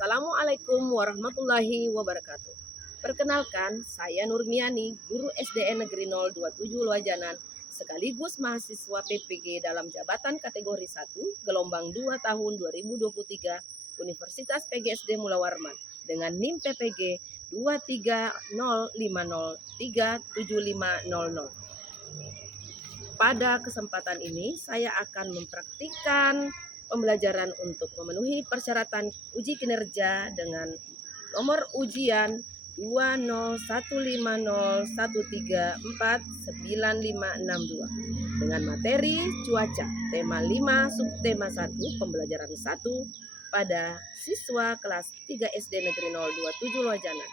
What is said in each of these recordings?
Assalamualaikum warahmatullahi wabarakatuh. Perkenalkan, saya Nurmiani, guru SDN Negeri 027 Loajanan, sekaligus mahasiswa PPG dalam jabatan kategori 1, gelombang 2 tahun 2023, Universitas PGSD Mula Warman, dengan NIM PPG 230503750. Pada kesempatan ini, saya akan mempraktikkan pembelajaran untuk memenuhi persyaratan uji kinerja dengan nomor ujian 2015013495562 dengan materi cuaca, tema 5, subtema 1, pembelajaran 1 pada siswa kelas 3 SD Negeri 027 Loajanan.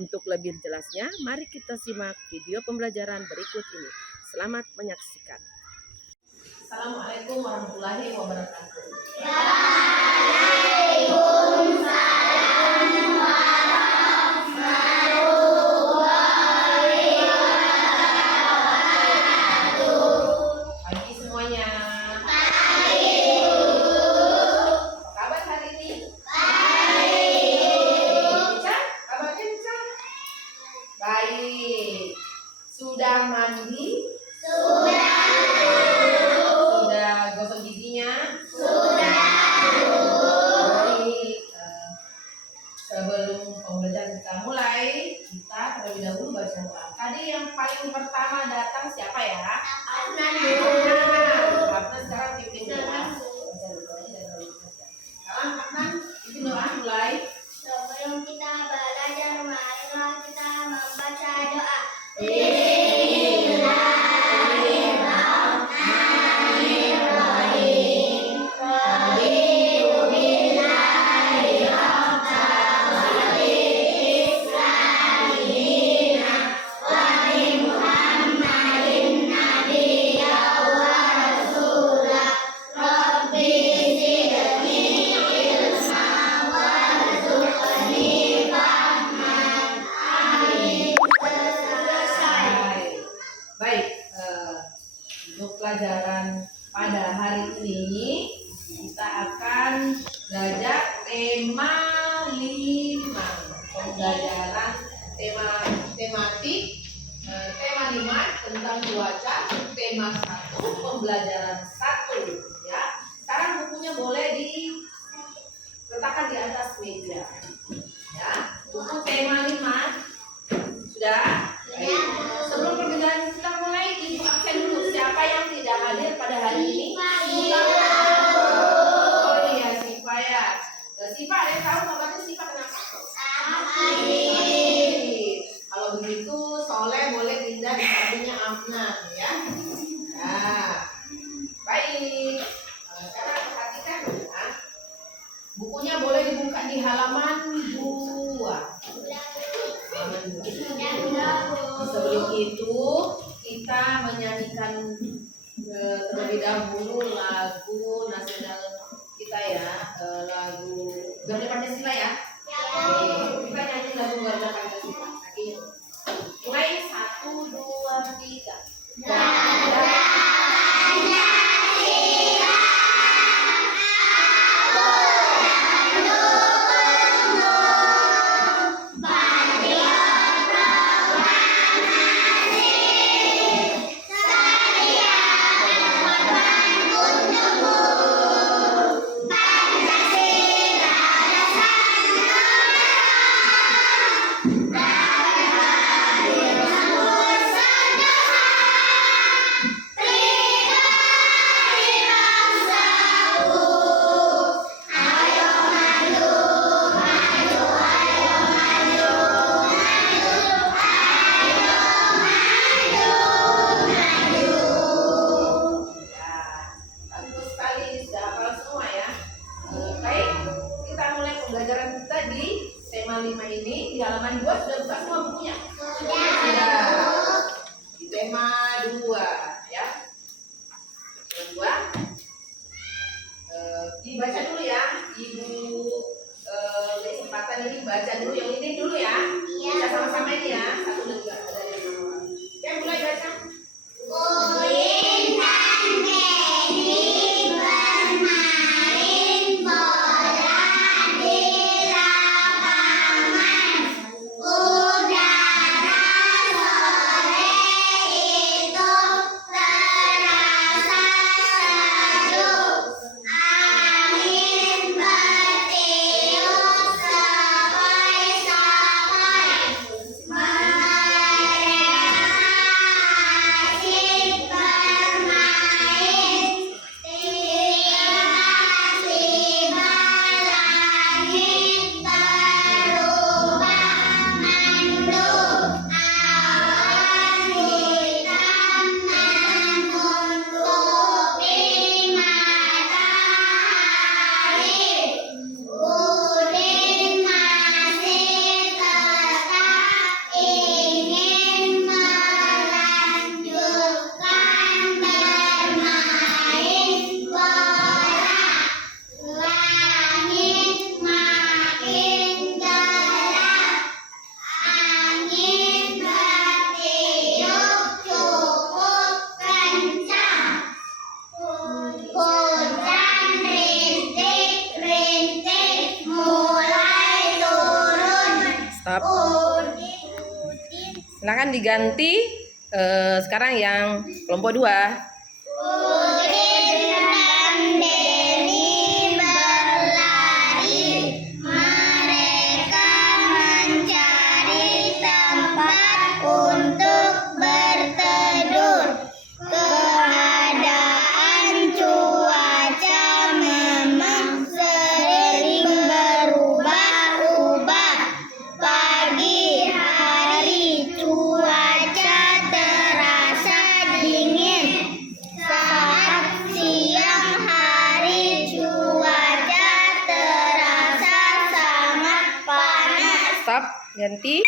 Untuk lebih jelasnya, mari kita simak video pembelajaran berikut ini. Selamat menyaksikan. Assalamualaikum warahmatullahi wabarakatuh. Waalaikumsalam warahmatullahi wabarakatuh. Pagi semuanya. Pagi. Apa kabar hari ini? Baik. Kabarnya bisa? Baik. Sudah mandi? Sudah gosok giginya? Baik. Sebelum pembelajaran kita mulai, kita terlebih dahulu baca doa. Tadi yang paling pertama datang siapa ya? Afnan. Afnan sekarang pimpin doa. Baca doanya dan lalu saja. Sekarang Afnan pimpin doa mulai. Sebelum kita belajar, marilah kita membaca doa. Untuk pelajaran pada hari ini kita akan belajar tema 5, pembelajaran tematik, tema 5 tentang cuaca, tema 1 pembelajaran 1 ya. Sekarang bukunya boleh diletakkan di atas meja ya. Buku tema 5 sudah. Sebelum pembelajaran kita mulai, ibu absen dulu. Siapa yang tidak hadir pada hari ini? Oh iya, Siva ya. Siva, ada yang tahu kabarnya Siva kenapa? Kalau begitu, Soleh boleh pindah di sampingnya Afnan ya. Nah, baik. Sekarang perhatikan ya. Bukunya boleh dibuka di halaman 2. Sebelum itu kita menyanyikan terlebih dahulu lagu nasional kita ya, lagu Garuda Pancasila ya. Oke, kita nyanyi lagu Garuda Pancasila. Mulai 1, 2, 3. Garuda pembelajaran kita di tema 5 ini di halaman 2 sudah buka semua bukunya? Sudah. Di tema 2 ya. Tema 2 dibaca dulu ya. Ibu kesempatan ini baca dulu yang ini dulu ya. Kita sama-sama ini ya. 1 dan 2 dari nomor. Yang mulai baca. Ulin dan Benny bermain bola di Silakan diganti. Sekarang yang kelompok 2. Udin dan Deni berlari. Mereka mencari tempat untuk berteduh. Keadaan cuaca memang sering berubah-ubah. Pagi hari cuaca terasa dingin. Saat siang hari cuaca terasa sangat panas. Stop, ganti.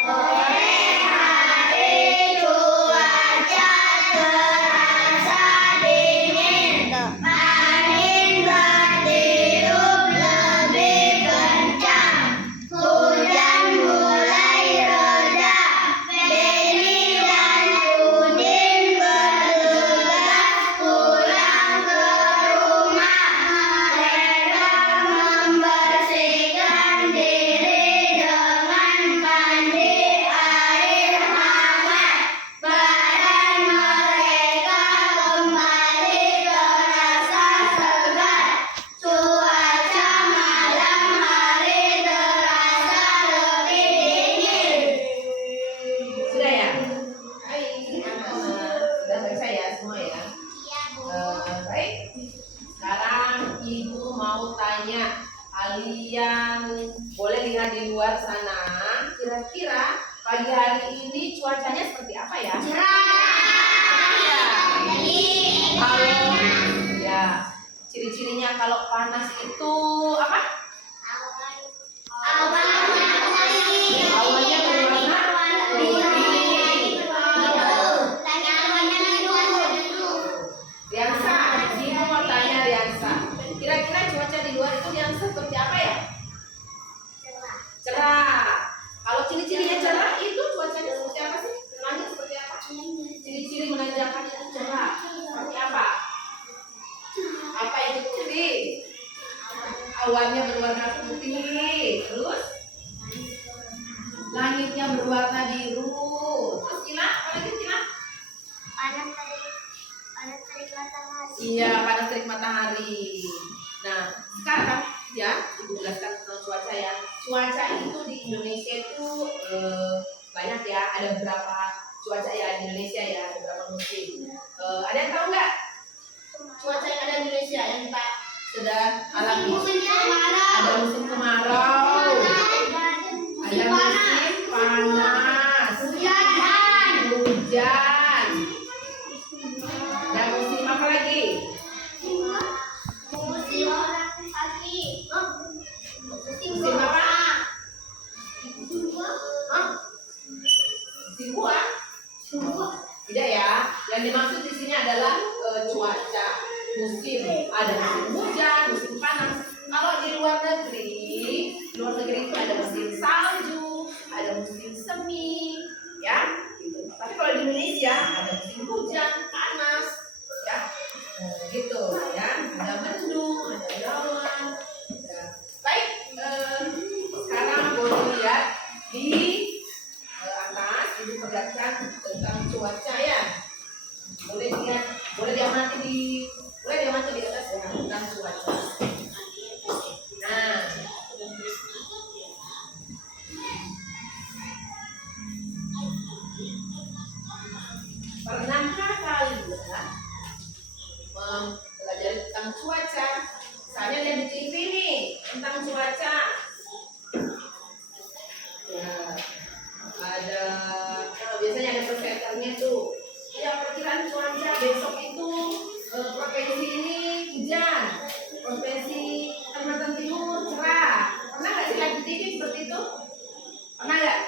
Sore hari cuaca terasa dingin. Angin bertiup lebih kencang. Hujan mulai reda. Deni dan Udin bergegas pulang ke rumah. Mereka membersihkan diri dengan mandi air hangat. Badan mereka kembali terasa segar. Cuaca malam hari terasa lebih dingin. Sudah ya? Sudah selesai ya semua ya? Baik. Sekarang Ibu mau tanya, kalian boleh lihat di luar sana. Kira-kira pagi hari ini cuacanya seperti apa ya? Ya. Kalau ya, ciri-cirinya kalau panas itu apa? Awannya berwarna Riansa, Ibu mau tanya Riansa. Kira-kira cuaca di luar itu Riansa seperti apa ya? Cerah. Kalau ciri-cirinya cerah itu cuacanya seperti apa sih? Langit seperti apa? Ciri-ciri menandakan itu cerah. Seperti apa? Apa itu putih? Awannya berwarna putih. Terus langitnya berwarna biru. Terus Cina, apa lagi Cina? Panas terik matahari. Iya, panas terik matahari. Nah, sekarang ya, Ibu jelaskan tentang cuaca ya. Cuaca itu di Indonesia itu banyak ya. Ada beberapa cuaca ya di Indonesia ya, ada beberapa musim. Ada yang tahu nggak cuaca yang ada di Indonesia yang kita sudah alami? Ada musim kemarau, ada musim panas, hujan, dan musim apa lagi? Musim apa? Hah? Musim buah? Tidak ya. Yang dimaksud di sini adalah cuaca musim. Ada musim hujan, musim panas. Kalau di luar negeri itu ada musim salju, ada musim semi, ya. Gitu. Tapi kalau di Indonesia ada musim hujan, panas, ya. Gitu, ya. Ada mendung, ada awan. Ya. Baik, sekarang boleh lihat di atas Ibu perlihatkan tentang cuaca ya. Boleh lihat, boleh diamati di atas ya tentang cuaca. Nah, pernahkah kalian belajar tentang cuaca? Misalnya lihat di TV nih tentang cuaca. Ya, ada biasanya ada presenternya tuh. Ya, perkiraan cuaca besok itu provinsi ini hujan, provinsi Kalimantan Timur cerah. Pernah nggak sih lihat di TV seperti itu? Pernah nggak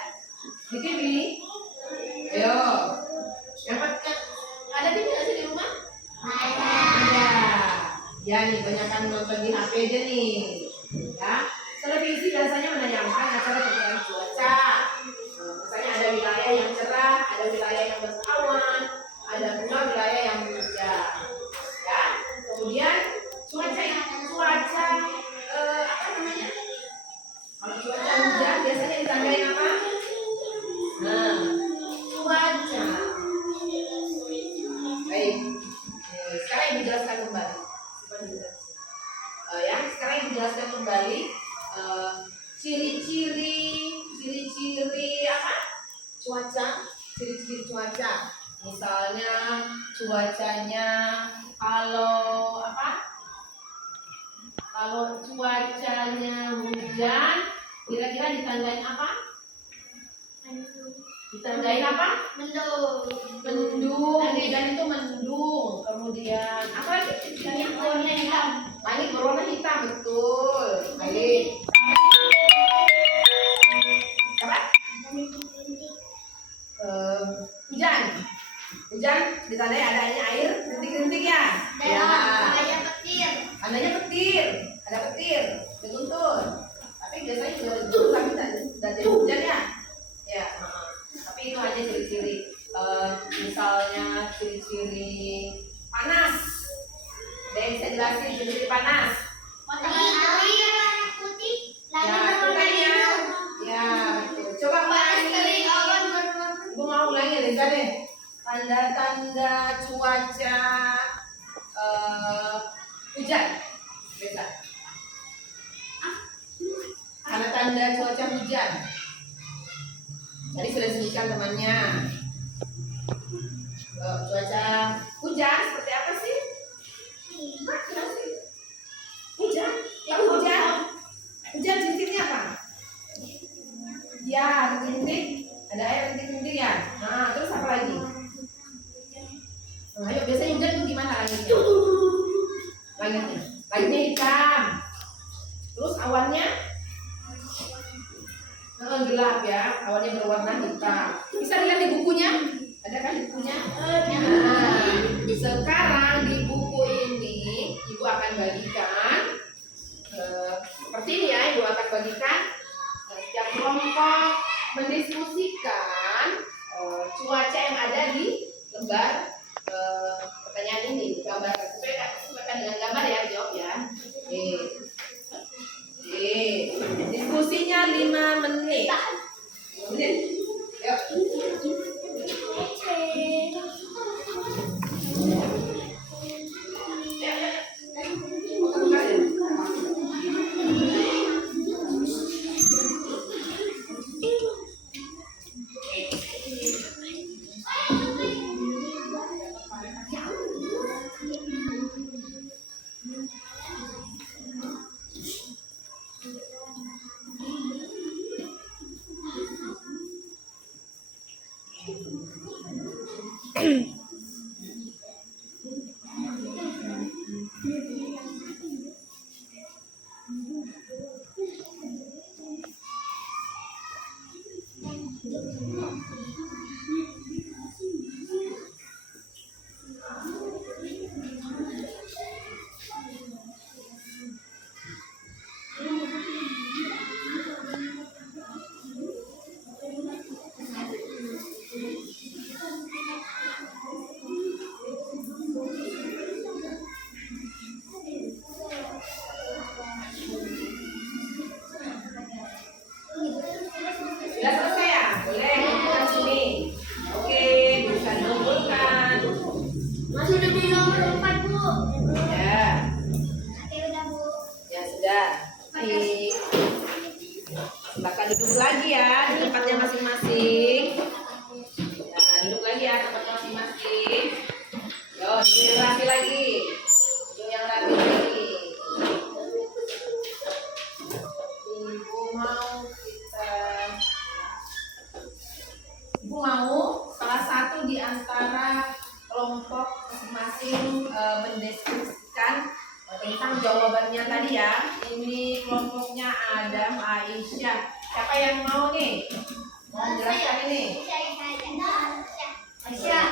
di TV? Ayo, ada TV nggak sih di rumah? Ada. Ya nih, banyakkan nonton di HP aja nih. Ya, televisi biasanya menayangkan acara perkiraan cuaca. Misalnya ada wilayah yang cerah, ada wilayah yang berawan, ada pula wilayah yang hujan. Ya, kemudian cuaca apa namanya? Kalau cuaca hujan biasanya ditandai apa? sekarang Ibu jelaskan kembali ciri-ciri apa? Cuaca, ciri-ciri cuaca. Misalnya cuacanya kalau apa? Kalau cuacanya hujan, kira-kira ditandain apa? Ditandain apa? Mendung. Mendung. Hujan itu mendung. Kemudian apa lagi? Langit berwarna hitam. Langit berwarna hitam, betul. Baik. Apa? Hujan. Hujan ditandai adanya air rintik-rintik ya. Dan adanya petir. Adanya petir. Ada petir. Betul. Tapi biasanya juga betul tapi tidak jadi hujan ya. Ya. Tapi itu hanya ciri-ciri. Misalnya ciri-ciri panas. Ada yang bisa jelasin ciri-ciri panas? Matahari putih. Langit Ya, berwarna sukanya. biru. Ya, betul. Coba Panas ulangi. kering awan berwarna. Ibu mau ulangi Reza deh. Tanda-tanda cuaca hujan. Reza. Tanda-tanda cuaca hujan. Tadi sudah disebutkan temannya. Cuaca hujan seperti apa sih? Apa sih? Hujan. Tahu hujan? Hujan ciri-cirinya apa? Ya, rintik-rintik. Ada air rintik-rintik ya. Nah, terus apa lagi? Nah, ayo biasanya hujan tuh gimana langitnya? Langitnya hitam. Terus awannya gelap ya. Awannya berwarna hitam. Bisa lihat di bukunya? Ada kan di bukunya? Nah, sekarang di buku ini Ibu akan bagikan seperti ini ya. Ibu akan bagikan setiap kelompok mendiskusikan cuaca yang ada di lembar pertanyaan ini. Gambar sesuaikan dengan gambar ya, jawab ya. Diskusinya 5 menit. 5 menit. Yuk. Sudah selesai ya? Boleh kita sini. Oke, bisa dikumpulkan. Masih udah di nomor 4, Bu. Ya, Oke, udah, Bu. ya sudah. Baik. Silakan duduk lagi ya di tempatnya masing-masing. Ya, duduk lagi ya tempatnya masing-masing. Yo, duduk yang rapi lagi. Duduk yang rapi lagi. Ibu mau salah satu di antara kelompok masing-masing mendeskripsikan tentang jawabannya tadi ya. Ini kelompoknya Adam, Aisyah. Siapa yang mau nih? Mau menjelaskan ini? Aisyah.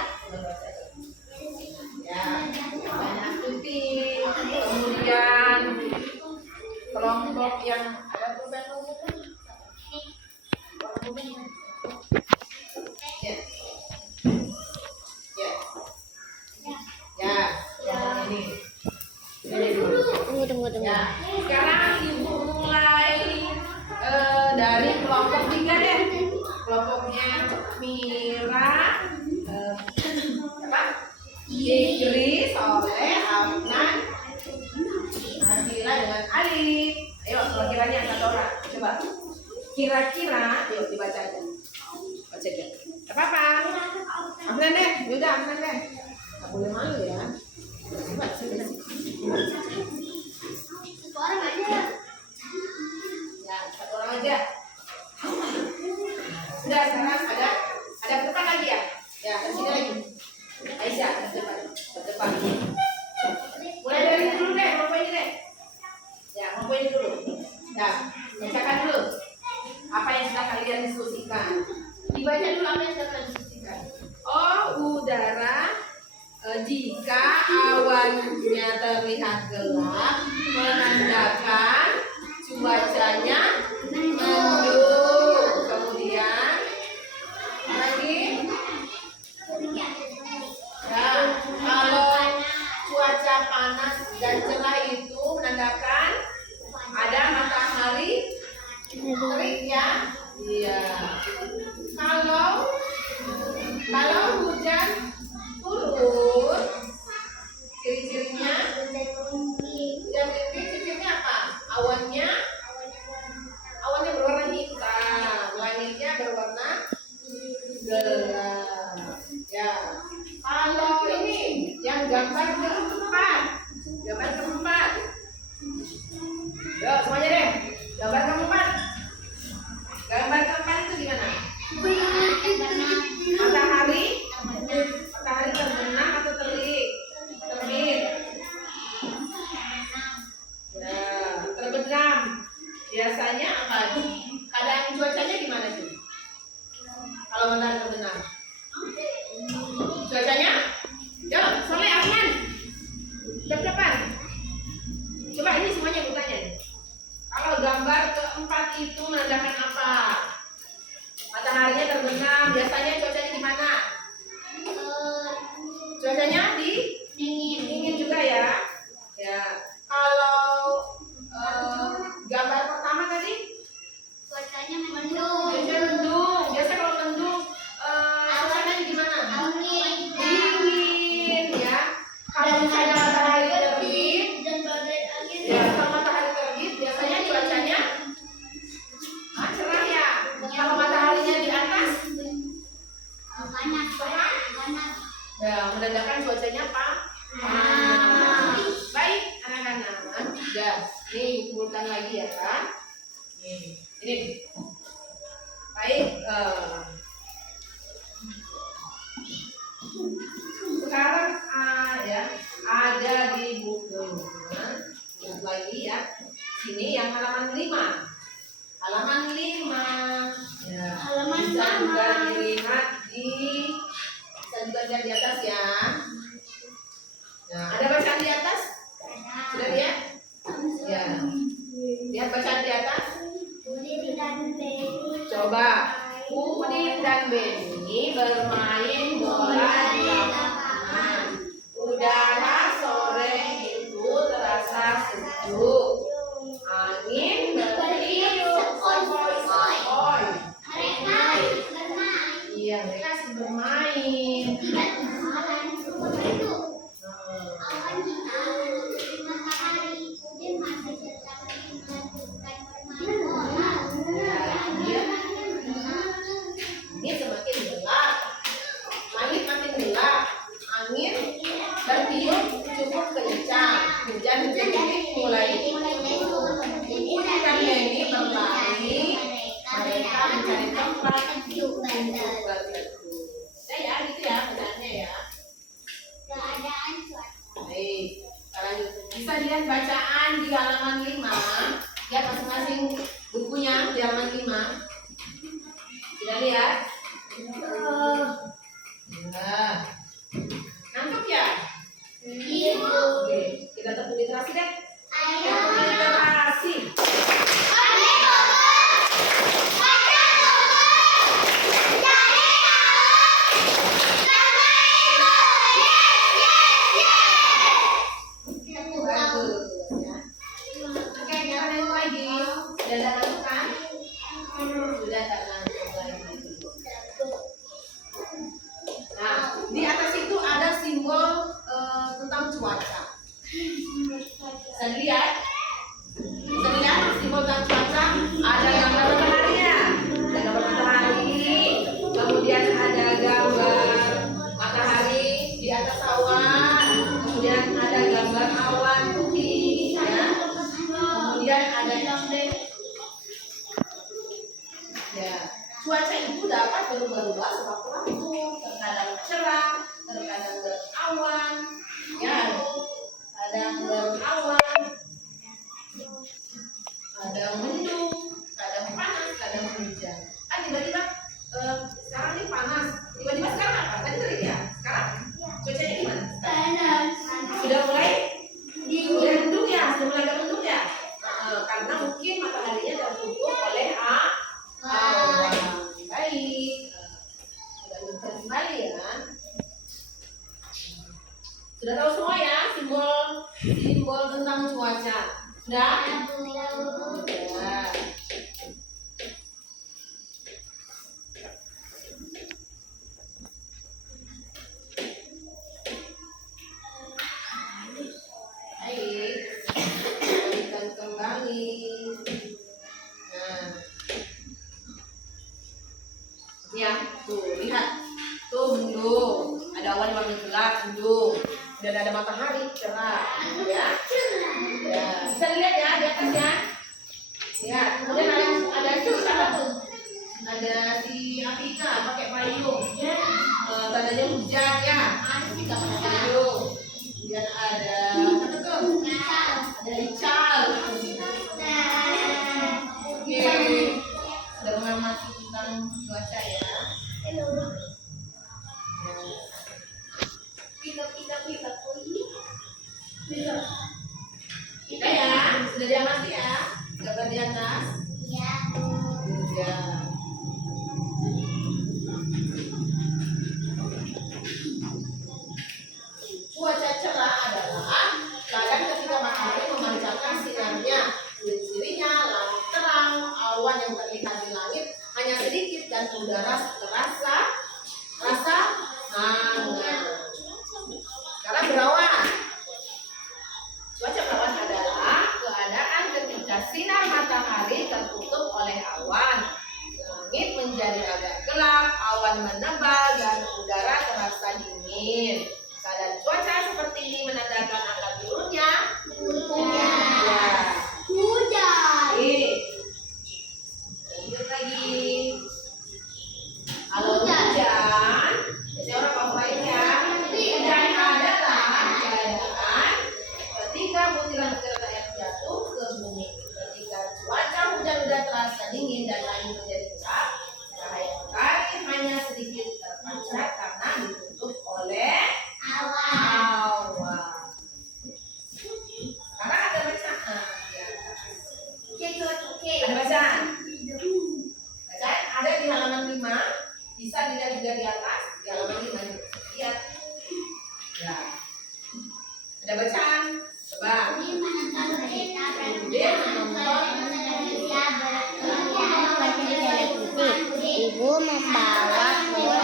Ya, banyak tuti. Kemudian kelompok yang ada perubahan. Ya. Ya. Ya, kelompok ini. Tunggu. Ya, sekarang Ibu mulai dari kelompok 3 deh. Kelompoknya Mira, apa? Fikri, Soleh, Afnan, Nabila dengan Ali. lagi. Ayo, soal kiranya satu orang. Coba. Kira-kira, yuk dibaca aja. Baca aja. Gak apa-apa. Ambil deh, yaudah ambil deh. Gak boleh malu ya. Coba, sini. Satu orang aja. Ya, satu orang aja. Sudah, sekarang ada ke depan lagi ya? Ya, ke sini lagi. Aisyah, ke depan. Mulai dari ini dulu deh, mau ini deh. Ya, mau ini dulu. Ya, bacakan dulu. Apa yang sudah kalian diskusikan? Dibaca dulu apa yang sudah kalian diskusikan. Oh, udara jika awannya terlihat gelap menandakan cuacanya mendung. Kemudian lagi, ya, kalau cuaca panas dan cerah itu menandakan ada matahari terik ya. Iya. Kalau hujan turun, ciri-cirinya hujan rintik, ciri-cirinya apa? Awannya berwarna hitam, langitnya berwarna gelap. Ya. Kalau ini yang gambar keempat. Yuk semuanya deh. Gambar keempat itu gimana? Matahari terbenam atau terbit? Ya, terbenam. Biasanya apa? Keadaan cuacanya gimana sih? Kalau matahari terbenam? Cuacanya? Yuk, Soleh, Afnan. Depan. Coba ini semuanya aku tanya nih. Kalau gambar keempat itu menandakan apa? Mataharinya terbenam, biasanya cuacanya di mana? Cuacanya dingin juga ya. Ya. Kalau gambar pertama tadi? Cuacanya mendung. Biasa kalau mendung suasananya gimana? Dingin ya. Kalau misalnya matahari terbit, ya, kalau matahari terbit biasanya cuacanya cerah ya. Kalau mataharinya di atas Panas. ya menandakan cuacanya panas. Baik anak-anak, ya nih kumpulkan lagi ya kan. Ini baik. Sekarang ya ada di bukunya lagi ya. Sini yang halaman 5. Ya. Halaman Bisa juga 5. dilihat bisa juga lihat di atas ya. Nah, ada bacaan di atas? Sudah lihat? Ya. Lihat bacaan di atas. Coba. Udin dan Beni bermain bola di lapangan. Udara sore itu terasa sejuk. Angin bertiup sepoi-sepoi. Iya, mereka bermain. Ini semakin gelap, langit makin gelap, angin bertiup cukup kencang, hujan sedikit mulai turun. Udin dan Beni berlari, mereka mencari tempat untuk berteduh. Ya, gitu ya bacaannya ya. Baik, kita lanjut. Bisa lihat bacaan di halaman 5. Lihat masing-masing bukunya di halaman 5. Sudah lihat? Nah, nangkep ya? Oke, kita tepuk literasi deh. Tepuk literasi. Bagus ya. Oke, jangan nangkep lagi. Sudah ada nangkep kan? Sudah tak nangkep lagi. Nah, di atas itu ada simbol tentang cuaca. Bisa dilihat? Bisa Ya, cuaca itu dapat berubah-ubah sewaktu-waktu, terkadang cerah, terkadang berawan, ya, kadang berawan, kadang mendung, kadang panas, kadang hujan. Kan tiba-tiba sekarang ini panas, tiba-tiba sekarang apa? Tadi terik ya? Sekarang cuacanya gimana? Sudah mulai mendung ya, sudah mulai agak mendung ya. Karena mungkin mataharinya tertutup oleh awan. Baik, sudah bisa kembali ya. Sudah tahu semua ya simbol tentang cuaca. Sudah? Ya. Baik, kita kembali. Nah, ya, tuh lihat, tuh mendung, ada awan warna gelap, mendung, dan ada matahari cerah, ya. Ya, bisa dilihat ya di atasnya. Lihat, kemudian ada siapa tuh? Ada si Afika pakai payung, tandanya hujan ya. Payung. Kemudian ada apa tuh? Ada Ical. Oke, sudah mengamati tentang cuaca ya. Kita ya, sudah diamati ya, gambar di atas. Ya. Cuaca cerah adalah keadaan ketika matahari memancarkan sinarnya. Ciri-cirinya langit terang, awan yang terlihat di langit hanya sedikit dan udara terasa hangat. Sekarang berawan. Cuaca berawan adalah keadaan ketika sinar matahari tertutup oleh awan. Langit menjadi agak gelap, awan menebal, dan udara terasa dingin. Keadaan cuaca seperti ini menandakan akan turunnya hujan. Lanjut lagi. Kalau hujan, biasanya orang ngapain ya? Hujan adalah keadaan ketika butiran-butiran air jatuh ke bumi. Ketika cuaca hujan sudah terasa dingin dan langit menjadi gelap, cahaya matahari hanya sedikit terpancar karena ditutup oleh awan. Sekarang ada bacaan. Ada bacaan. Bacaan ada di halaman 5. Bisa dilihat juga di atas. Di halaman 5 lihat. Ya. Ada bacaan. Coba. Ibu membawa kue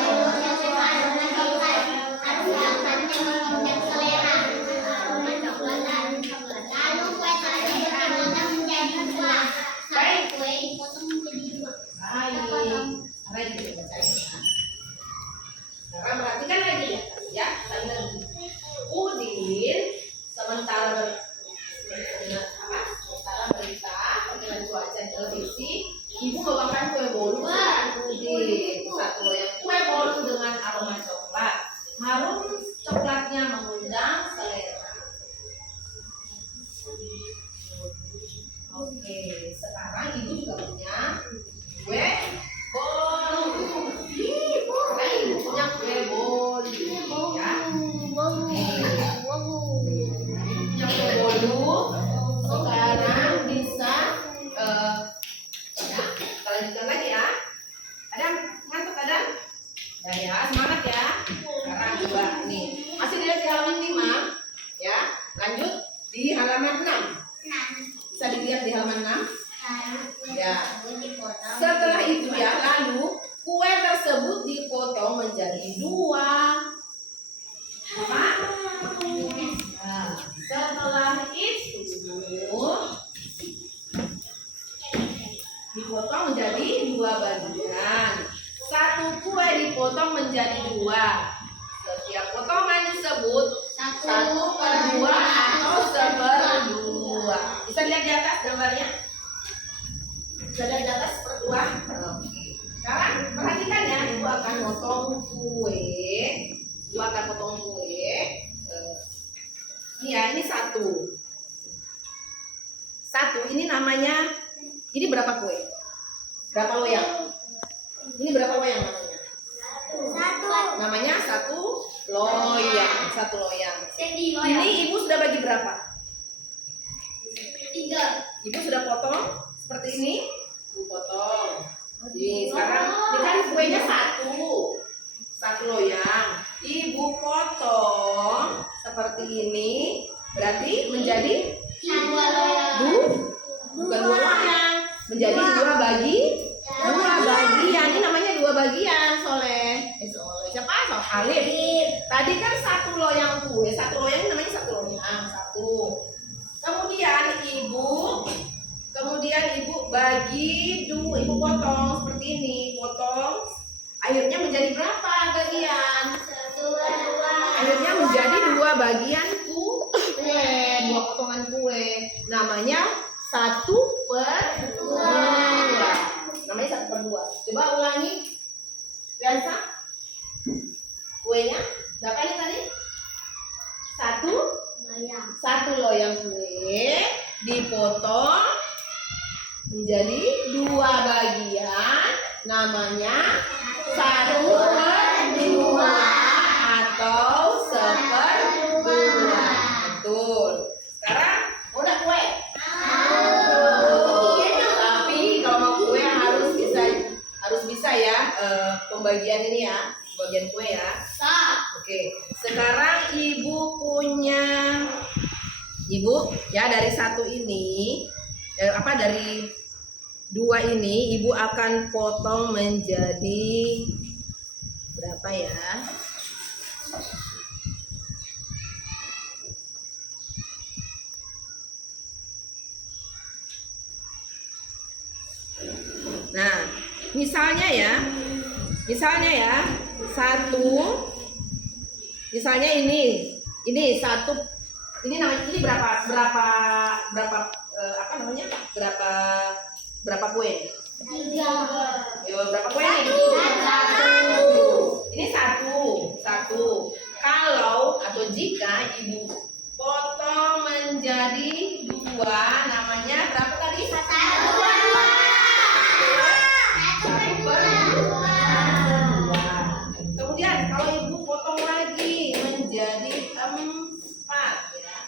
lalu kue tersebut menjadi dua. Kue dipotong menjadi dua. Baik. Sekarang perhatikan lagi ya. Udin sementara berita panggilan cuaca di televisi, ibu membawakan kue bolu Udin. Satu loyang kue bolu dengan aroma coklat. Harum coklatnya mengundang selera. Oke, sekarang ibu juga punya kue bolu. Ibu punya kue bolu ya. Punya kue bolu. Sekarang bisa ya, kita lanjutkan lagi ya. Adam, ngantuk Adam? Ya, semangat ya. Sekarang coba nih. Masih dilihat di halaman 5 ya. Lanjut di halaman 6. Bisa dilihat di halaman 6. Ya. Setelah itu ya, lalu kue tersebut dipotong menjadi 2. Apa? Nah, setelah itu dipotong menjadi 2 bagian. Satu kue dipotong menjadi 2. Setiap potongan disebut 1/2 atau 1/2. Bisa lihat di atas gambarnya. Sudah ada data seperti sekarang perhatikan ya, ibu akan potong kue. Ibu akan potong kue. Ini ya, ini satu. Ini namanya. Ini berapa kue? Berapa loyang? Ini berapa loyang namanya? Namanya satu loyang. Ini ibu sudah bagi berapa? 3. Ibu sudah potong seperti ini. Ibu potong. Jadi sekarang ini kan kuenya satu loyang. Ibu potong seperti ini. Berarti menjadi bukan 2 loyang, menjadi 2 bagian. Ini namanya 2 bagian, Soleh. Siapa? Alif. Tadi kan 1 loyang kue. 1 loyang ini namanya 1 loyang. 1. Kemudian ibu bagi 2, ibu potong seperti ini, potong. Akhirnya menjadi berapa bagian? Akhirnya menjadi 2 bagian kue, 2 potongan kue. Namanya 1/2. Namanya 1/2. Coba ulangi. Lihat kuenya. Berapa ini tadi? 1 loyang kue dipotong menjadi 2 bagian, namanya 1/2 atau 1/2. Betul. Sekarang udah kue. Tapi kalau mau kue harus bisa ya, pembagian ini ya, bagian kue ya. Oke. Sekarang ibu ya dari 1 ini dari 2 ini ibu akan potong menjadi berapa ya? Nah, misalnya ya 1. Misalnya ini 1. Ini namanya, ini berapa berapa kue? 3. Berapa kue nih? 1. Ini 1. Kalau atau jika ibu potong menjadi 2, namanya berapa tadi? 1/2. Kemudian kalau ibu potong lagi menjadi 4 ya.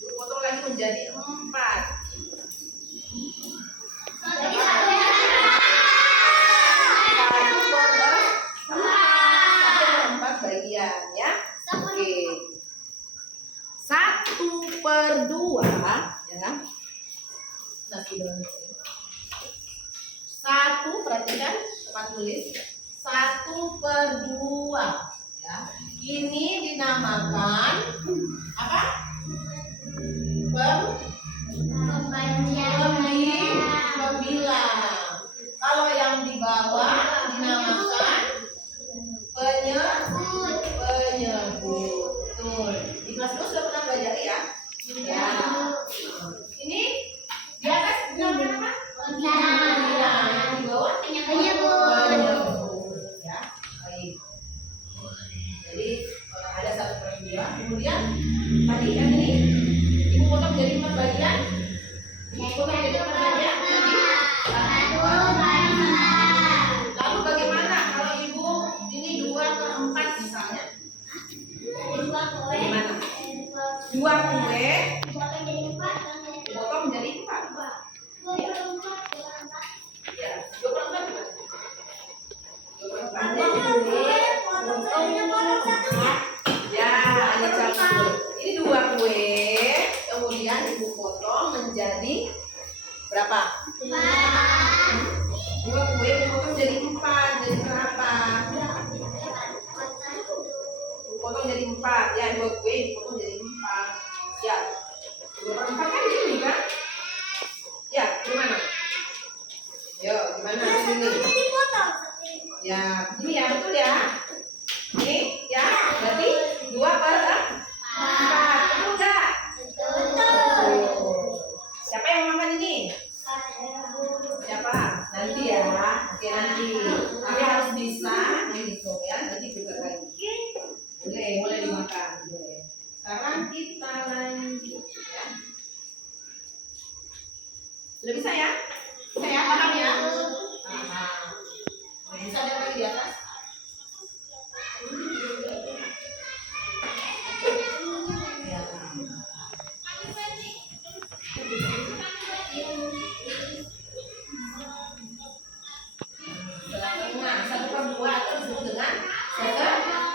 Ibu potong lagi menjadi 4. Jadi 1/4 bagian ya. Oke. 1/2 ya. 1, perhatikan teman tulis. 1/2 ya. Ini dinamakan apa? Pembilang. Kalau yang di bawah dinamakan penyebut. Betul. Di kelas 2 sudah pernah belajar ya? Ya. Ini di atas dinamakan apa? Pembilang. Yang di bawah penyebut. Ya, baik. Jadi ada 1/2. Kemudian tadi yang ini ibu potong jadi 4 bagian. Lalu bagaimana kalau ibu ini 2/4 misalnya? Bagaimana? 2 kue dipotong menjadi 4. Ya, 2/4 gimana? 2/4. Ya, ini 2 kue, kemudian ibu potong menjadi berapa? 2 kue dipotong jadi 4, jadi berapa? Dipotong jadi 4, ya 2 kue dipotong jadi 4. Ya, 2/4 kan ini kan? Ya, gimana? Yo, gimana sini? Ya, begini ya, betul ya? Ini ya, berarti 2/4. Betul nggak? Siapa yang makan ini? Sudah bisa ya? Bisa ya? Paham ya? Bisa ada lagi di atas? Setengah, 1/2 atau disebut dengan setengah.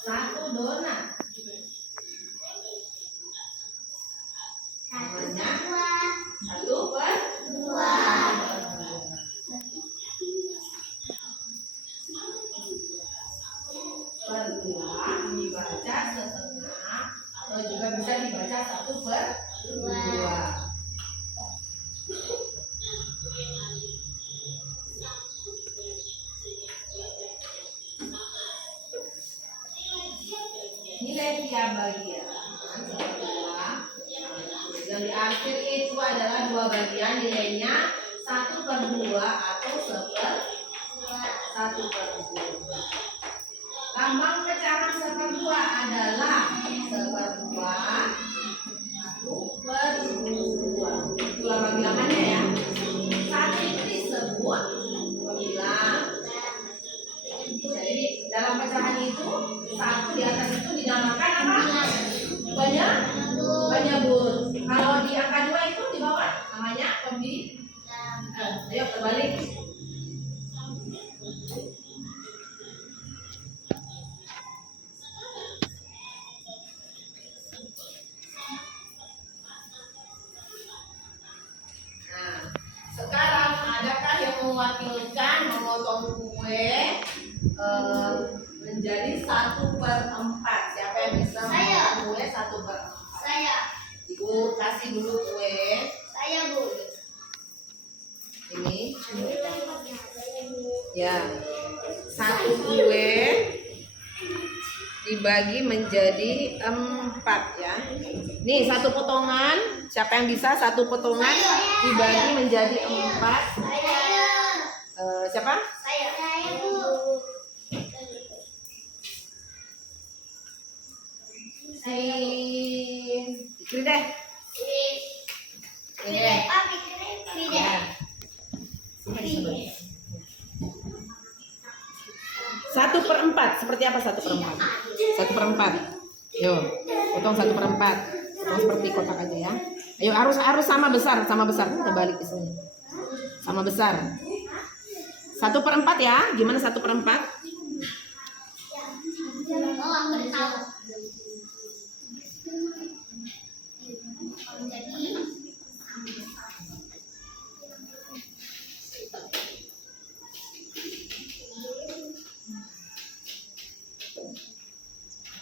Satu donat. Satu per dua. Per dua dibaca setengah atau juga bisa dibaca 1/2. Nilai tiap bagian yang di akhir itu adalah 2 bagian, nilainya 1/2 atau 1/2. Lambang pecahan 1/2 adalah 1/2, 1/2. Itu lambang bilangannya ya. 1 itu disebut pembilang. Jadi dalam pecahan itu 1 di atas itu dinamakan apa? Penyebut. Kalau di angka 2 itu di bawah namanya pembilang. Ayo terbalik. Nah, sekarang adakah yang mewakilkan memotong kue menjadi 1/4? Siapa yang bisa memotong kue 1/4? Saya. Ibu kasih dulu kue. Saya, Bu. Ini ya, 1 kue dibagi menjadi 4 ya. Nih 1 potongan. Siapa yang bisa 1 potongan dibagi menjadi 4? Siapa? Saya, Bu. Pikir deh. Ini deh. Ya. 1/4. Seperti apa 1/4? 1/4. Yo, potong 1/4. Potong seperti kotak aja ya. Ayo harus sama besar. Terbalik di sini. Sama besar. 1/4 ya. Gimana 1/4?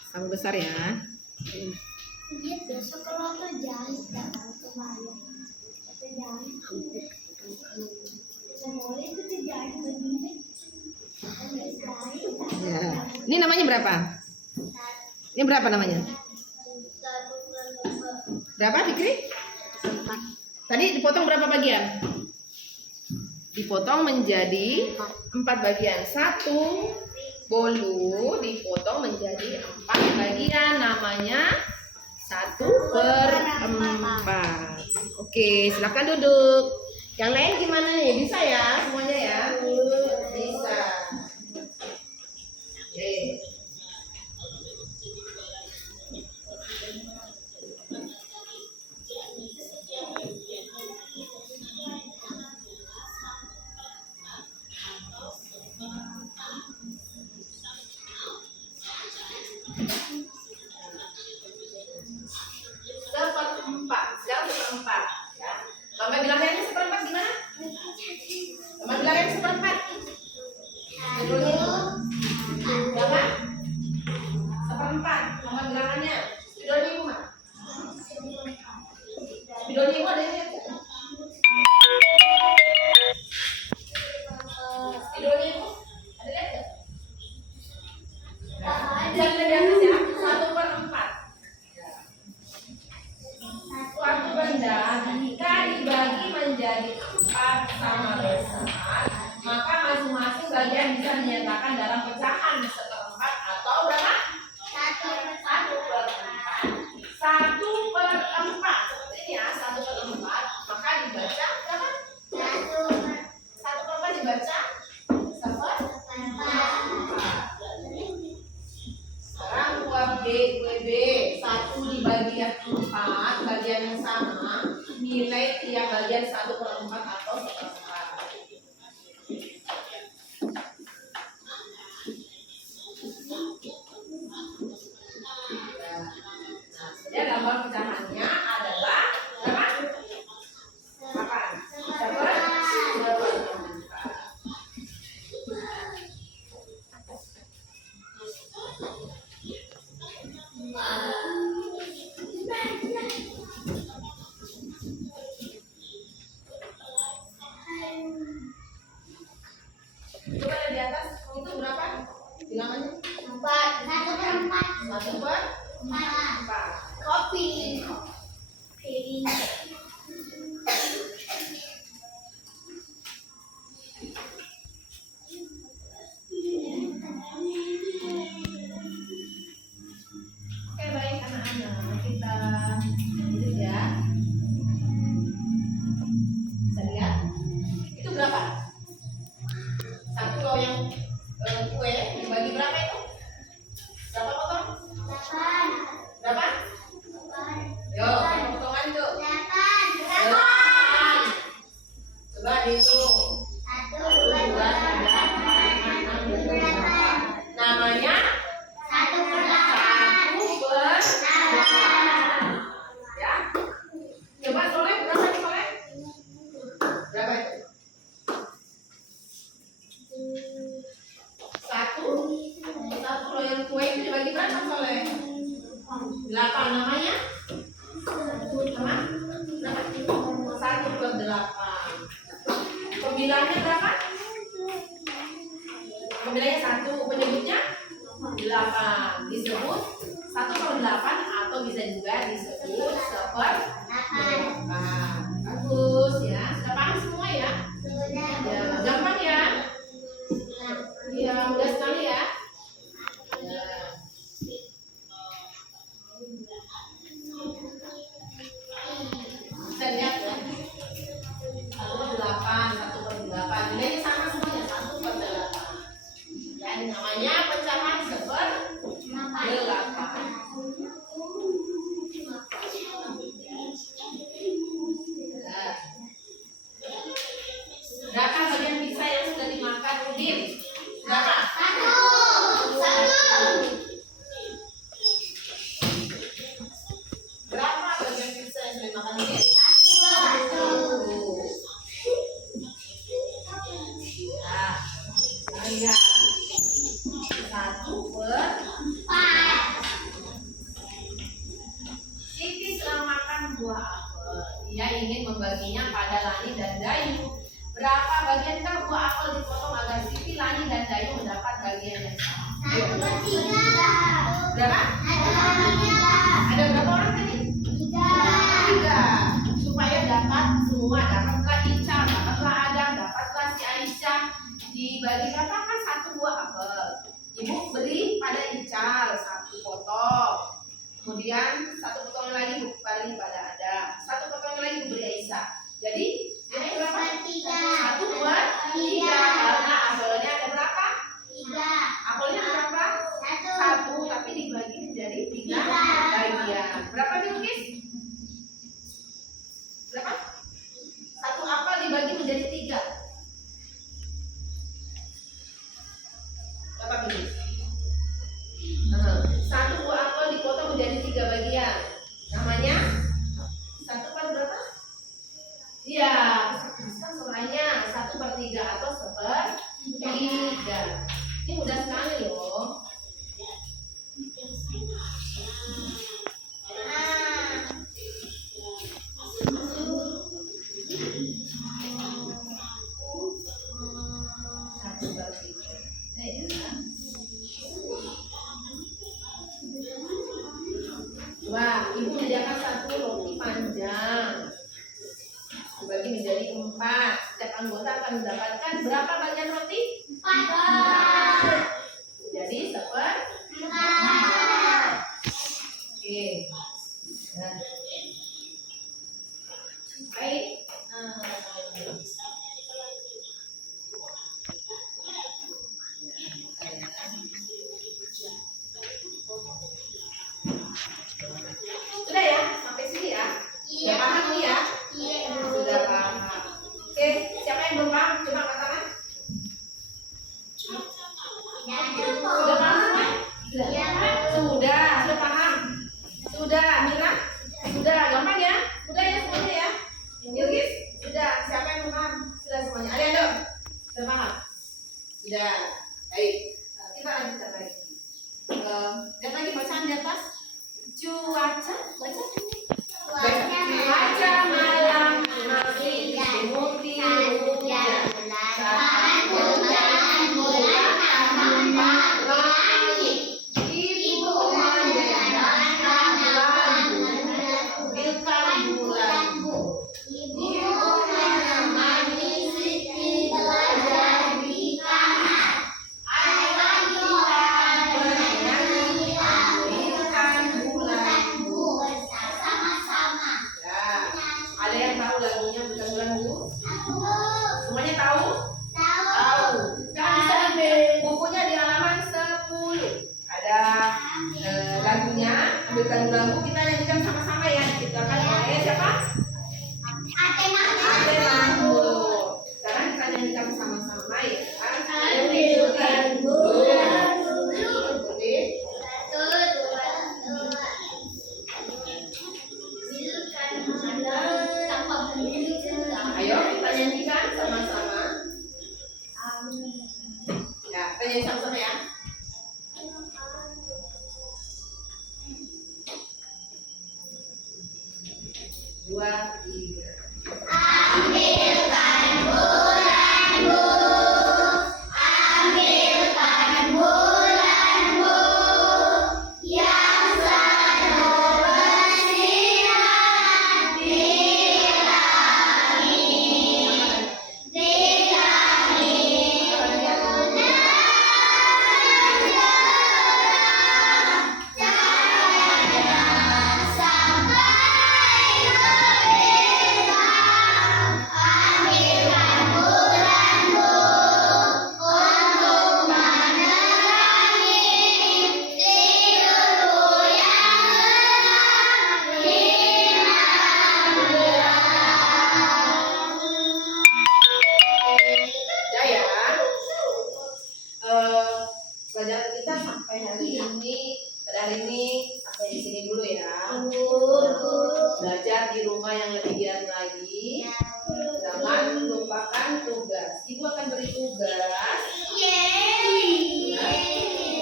Sama besar ya. Iya, besok kalau kerjaan jangan kemarin. Kerjaan. Semua itu kerjaan begini. Ya. Ini namanya berapa? Ini berapa namanya? Berapa, Fikri? Tadi dipotong berapa bagian? Dipotong menjadi 4 bagian. 1 bolu dipotong menjadi 4 bagian, namanya 1/4. Oke, silakan duduk. Yang lain gimana nih? Bisa ya semuanya ya? Bisa. Bilangannya? 4. 1/4. 1/4. Kopi. Piring. Oke, baik anak-anak, kita lanjut ya. Bisa lihat? Itu berapa? Satu loyang kue dibagi berapa itu? Berapa potong? 8. Berapa? 8. Yo, berapa potongan itu? 8. 8. Coba dihitung. 1, 1, 2, 2, 3, 3, 4, 5, 6, 7, 8. Namanya 1/8. 1/8. Ya. Coba Soleh, berapa nih Soleh? Berapa itu? 1 loyang kue itu dibagi berapa Soleh? 8. Namanya? Sama? Berapa? 1/8. Pembilangnya berapa? Pembilangnya 1. Penyebutnya 8. Disebut 1/8 atau bisa juga disebut 1/8. Bagus ya. Sudah paham semua ya? Ya, gampang ya? Ya, mudah sekali ya. Ya. Bisa lihat ya. 1/8, 1/8. Nilainya sama semuanya, 1/8. Dan namanya pecahan 1/8. Nah. Berapa bagian pizza yang sudah dimakan Udin? Berapa? 1. Berapa bagian pizza yang sudah dimakan Udin? 1. Nah, lihat 1/4. Siti sedang makan buah apel. Dia ingin membaginya pada Lani dan Dayu. Berapa bagiankah buah apel dipotong agar Siti, Lani, dan Dayu mendapat bagian yang sama? 1/3. Berapa? 1/3. Ada berapa orang tadi? 3. Supaya dapat semua, dapatlah Ica, dapatlah Adam, dapatlah si Aisyah. Dibagi berapa kan 1 buah apel. Ibu beri pada Ical 1 potong. Kemudian 1 potong lagi ibu beri pada Adam. 1 potong lagi ibu beri Aisyah. Jadi ini berapa? 1 buat 3. Karena apelnya ada berapa? 3. Apelnya ada berapa? 1, tapi dibagi menjadi 3 bagian. Berapa dilukis? Berapa? 1 apel dibagi menjadi 3. Berapa dilukis? 1 buah apel dipotong menjadi 3 bagian. Namanya 1/berapa? Iya, kan soalnya 1/3 atau 1/3. Ini mudah sekali loh. Wah, ibu menyediakan 1 roti panjang dibagi menjadi 4. Setiap anggota akan mendapatkan berapa bagian roti? 4. Jadi 1/4. Oke. Nah. Baik. Sudah ya, sampai sini ya. Sudah paham nih ya? Sudah paham. Oke, siapa yang belum paham? Coba angkat tangan. Sudah paham semua? Sudah paham. Sudah, Mira? Sudah, gampang ya? Sudah ya semuanya ya? Yilgis? Sudah, siapa yang belum paham? Sudah semuanya. Ayo, sudah paham? Sudah. Baik. Kita lanjutkan lagi. Lihat lagi bacaan di atas. Cuaca, baca. Cuaca malam masih diselimuti hujan. Saat hujan mulai tampak 2, 3. Ambilkan bulanmu, ambilkan bulanmu, yang selalu bersinar di langit, Pelajaran kita sampai hari ini sampai di sini dulu ya. Belajar di rumah yang lebih giat lagi. Jangan lupakan tugas. Ibu akan beri tugas.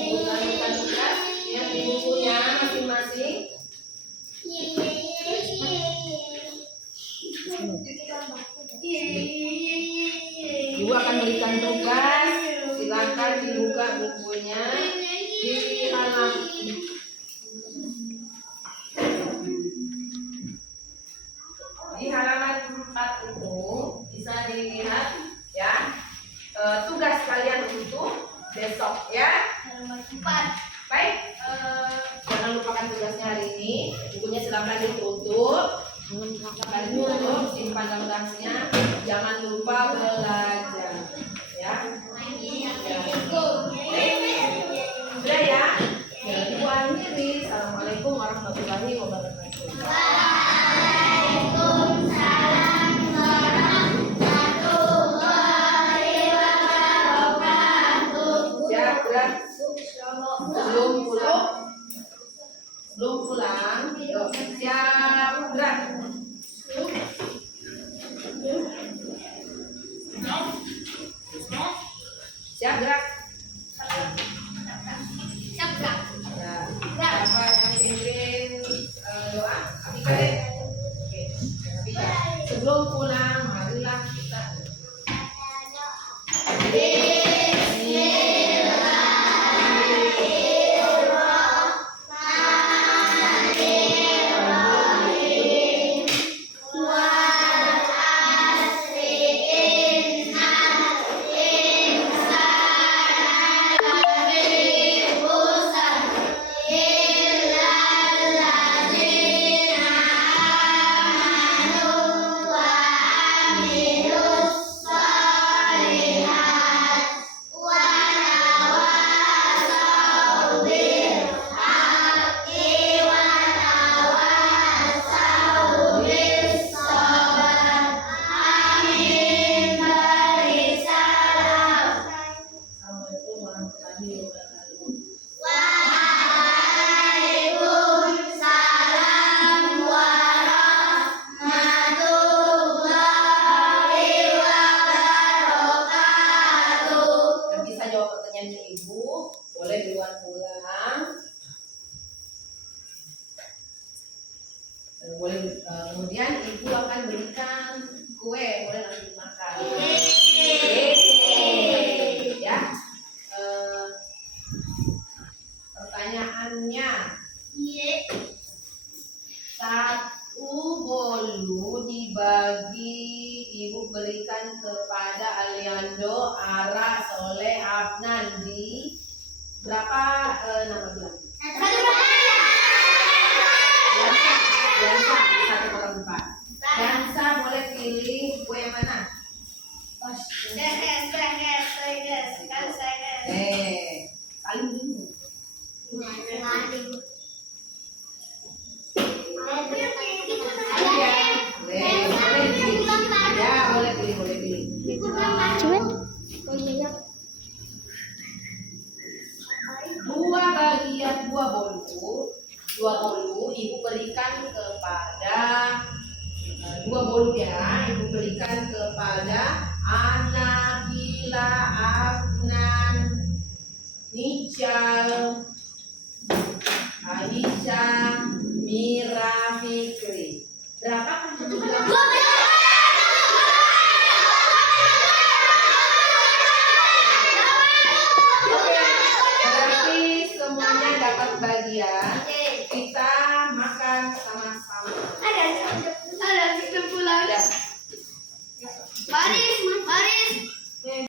Bukan tugas yang di bukunya masing-masing. Ibu akan berikan tugas. Silakan dibuka bukunya di halaman 4 itu bisa dilihat ya tugas kalian untuk besok ya. Baik, jangan lupakan tugasnya hari ini. Bukunya silakan ditutup. Simpan tugasnya. Jangan lupa belajar ya. Sudah ya. Ibu akhiri. Assalamualaikum warahmatullahi wabarakatuh. Waalaikumsalam warahmatullahi wabarakatuh. Ya, belum pulang. Yuk, siap, gerak. Siap, gerak. Ya, apa yang pimpin doa? Abika deh. Oke, Abika. Sebelum pulang, marilah kita kemudian ibu akan berikan kue, boleh nanti makan. Ya. Pertanyaannya, satu bolu dibagi ibu berikan kepada Aliando, Ara, Soleh, Afnan di berapa nama bulan? Dansa boleh pilih kue yang mana? Saling dulu. Boleh pilih. Dua bolu ibu berikan kepada dua bolu ya, ibu berikan kepada Ana, Gila, Afnan, Nichal, Aisyah, Mira, Fikri. Berapa? Oke, berarti semuanya dapat bagian.